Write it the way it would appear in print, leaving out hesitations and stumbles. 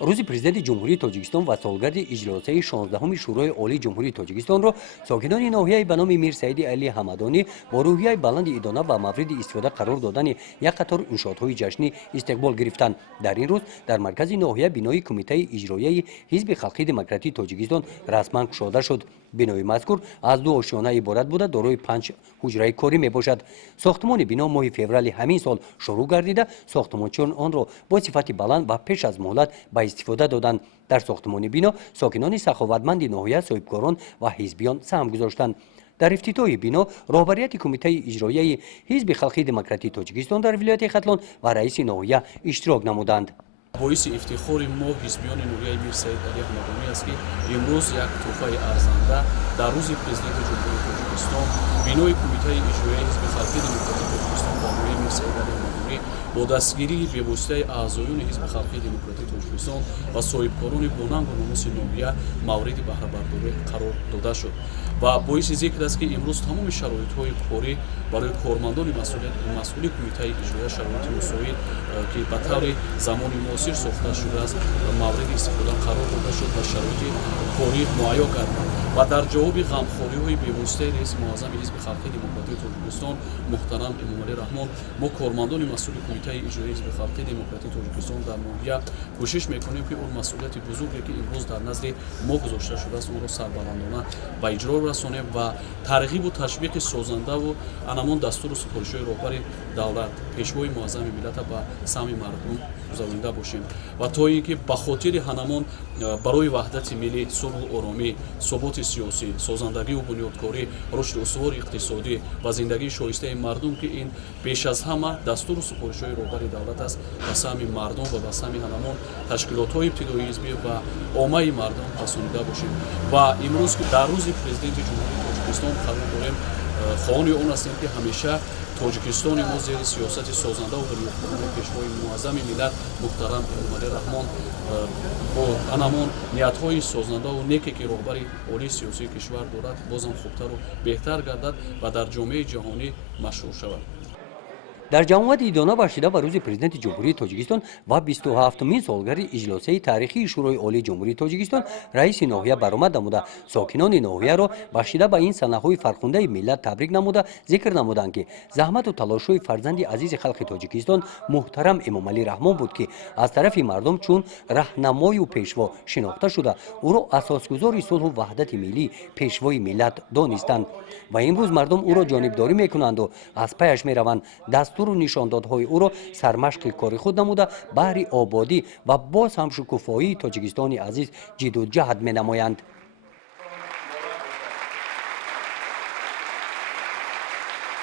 روز پرزیدنت جمهوری تاجیکستان و سالگرد اجلاسه 16 شورای عالی جمهوری تاجیکستان را ساکنان ناحیه به نام میر سعید علی حمدانی با روحیه بلند ادانه و مورد استفاده قرار دادن یک قطار انشاءات‌های جشنی استقبال گرفتند. در این روز در مرکز ناحیه بینای کمیته اجرایی حزب خلقی دموکراتیک تاجیکستان رسما گشوده شد. بینای مذکور از دو آشیانه عبارت بوده دارای 5 حجره کاری میباشد. ساختمان بنا ماه فوریه همین سال شروع گردیده ساختمانچیان آن را با صفت بلند و پیش از مهلت به استفاده دادند. در ساختمان بنا ساکنان سخاوتمند ناحیه صاحبکاران و حزبیان سهم گذاشتند. در افتتاح بنا رهبریت کمیته اجرایی حزب خلقی دموکراتیک تاجیکستان در ولایت ختلان و رئیس ناحیه اشتراک نمودند. باعث افتخار ما حزبیان نوریه میر سعید علی حمدانی است که امروز یک تحفه ارزنده در روز پرزیدنت جمهوری تاجیکستان بینای کمیته اجرایی حزب خلقی دموکراتیک تاجیکستان با نوریه میر سعید علی حمدانی با دستگیری به‌واسطه اعضایان حزب خلقی دموکراتیک تاجیکستان و صاحبکاران باننگ و ناموس ناحیه مورد بهره برداری قرار داده شد و باعث ذکر است که امروز تمام شرایط‌های کاری برای کارمندان مسئول کمیته اجرایی شرایط مساعد که به طور زمان معاصر ساخته شده است مورد استفاده قرار داده شد و شرایط کاری مهیا گردید و در جواب غمخوری‌های به‌واسطه رئیس معظم حزب خلقی دموکراتیک تاجیکستان محترم امامعلی رحمان ما کارمندان مسئول کمیته اجرایی حزب خلقی دموکراتیک تاجیکستان در ناحیه کوشش می‌کنیم که اون مسئولیت بزرگی که امروز در نزد ما گذاشته شده است اون را سربلندانه به اجرا رسانیم و ترغیب و تشویق سازنده و انمان دستور و سفارش‌های رهبر دولت پیشوای معظم ملت به سهم مردم گزارنده باشیم و تا اینکه به خاطر هنمان برای وحدت ملی صلح و آرامی ثبات سیاسی سازندگی و بنیادکاری رشد استوار اقتصادی و زندگی شایسته مردم که این پیش از همه دستور و سفارش‌های رهبر دولت است به سهم مردم و به سهم هنمان تشکیلات‌های ابتدایی حزبی و عامه مردم رسانیده باشیم و امروز که در روز پرزیدنت جمهوری تاجیکستان قرار داریم خواهان اون هستیم که همیشه تاجیکستان ما زیر سیاست سازنده و بنیادکارانه پیشوای معظم ملت محترم امامعلی رحمان با انمان نیت‌های سازنده و نیکی که رهبر عالی سیاسی کشور دارد بازم خوبتر و بهتر گردد و در جامعه جهانی مشهور شود. در جمعیت ادانه بخشیده به روز پرزیدنت جمهوری تاجیکستان و 27مین سالگرد اجلاسه تاریخی شورای عالی جمهوری تاجیکستان رئیس ناحیه برآمد نموده ساکنان ناحیه را بخشیده به این صنعهای فرخنده ملت تبریک نموده ذکر نمودند که زحمت و تلاش‌های فرزند عزیز خلق تاجیکستان محترم امامعلی رحمان بود که از طرف مردم چون راهنمای و پیشوا شناخته شده او را اساسگزار صلح و وحدت ملی پیشوای ملت دانستند و امروز مردم او را جانبداری میکنند و از پیش میروند. دستور و نشاندادهای او را سرمشق کار خود نموده بهر آبادی و باز هم شکوفایی تاجیکستان عزیز جد و جهد می نمایند.